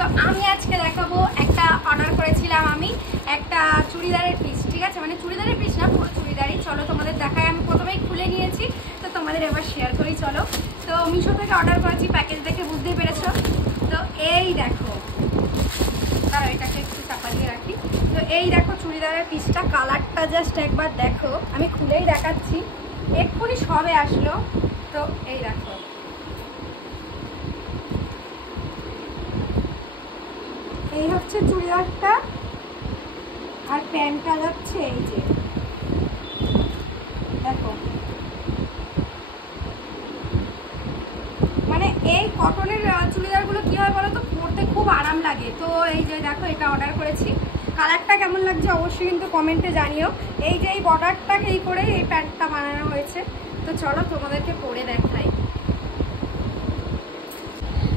তো আমি আজকে দেখাবো একটা অর্ডার করেছিলাম আমি একটা চুড়িদারের পিস, ঠিক আছে, মানে চুড়িদারের পিস না, পুরো চুড়িদারই। চলো তোমাদের দেখাই, আমি প্রথমেই খুলে নিয়েছি, তো তোমাদের এবার শেয়ার করি। চলো, তো মিশো থেকে অর্ডার করেছি, প্যাকেজ দেখে বুঝতেই পেরেছো। তো এই দেখো, তারা এটাকে একটু চাপা দিয়ে রাখি। তো এই দেখো চুড়িদারের পিসটা, কালারটা জাস্ট একবার দেখো, আমি খুলেই দেখাচ্ছি, এক্ষুনি সবে আসলো। তো এই দেখো, এই হচ্ছে চুড়িদারটা, আর প্যান্টটা যাচ্ছে এই যে দেখো, মানে এই কটনের চুড়িদারগুলো কি হয় বলো তো, পরতে খুব আরাম লাগে। তো এই যে দেখো, এটা অর্ডার করেছি, কালারটা কেমন লাগছে অবশ্যই কিন্তু কমেন্টে জানিও। এই যে এই বর্ডারটাকে এই করে এই প্যান্টটা বানানো হয়েছে। তো চলো তোমাদেরকে পরে দেখাই।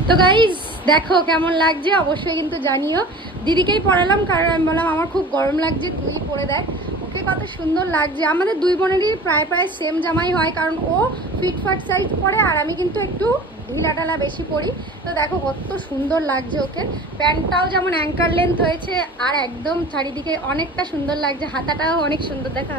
তো গাইজ দেখো কেমন লাগছে অবশ্যই কিন্তু জানিও। দিদিকেই পরালাম, কারণ আমি বললাম আমার খুব গরম লাগছে, তুই পরে দেখ। ওকে কত সুন্দর লাগছে, আমাদের দুই বোনেরই প্রায় প্রায় সেম জামাই হয়, কারণ ও ফিটফাট সাইজ পরে আর আমি কিন্তু একটু ঢিলাঢালা বেশি পরি। তো দেখো কত সুন্দর লাগছে ওকে, প্যান্টটাও যেমন অ্যাঙ্কার লেন্থ হয়েছে আর একদম চারিদিকে অনেকটা সুন্দর লাগছে। হাতাটাও অনেক সুন্দর, দেখো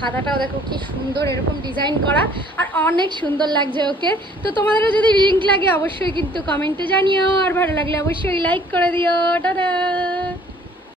হাতাটাও দেখো কি সুন্দর, এরকম ডিজাইন করা, আর অনেক সুন্দর লাগছে ওকে। তো তোমাদেরও যদি লিঙ্ক লাগে অবশ্যই কিন্তু কমেন্টে জানিও, আর ভালো লাগলে অবশ্যই লাইক করে দিও। টাটা।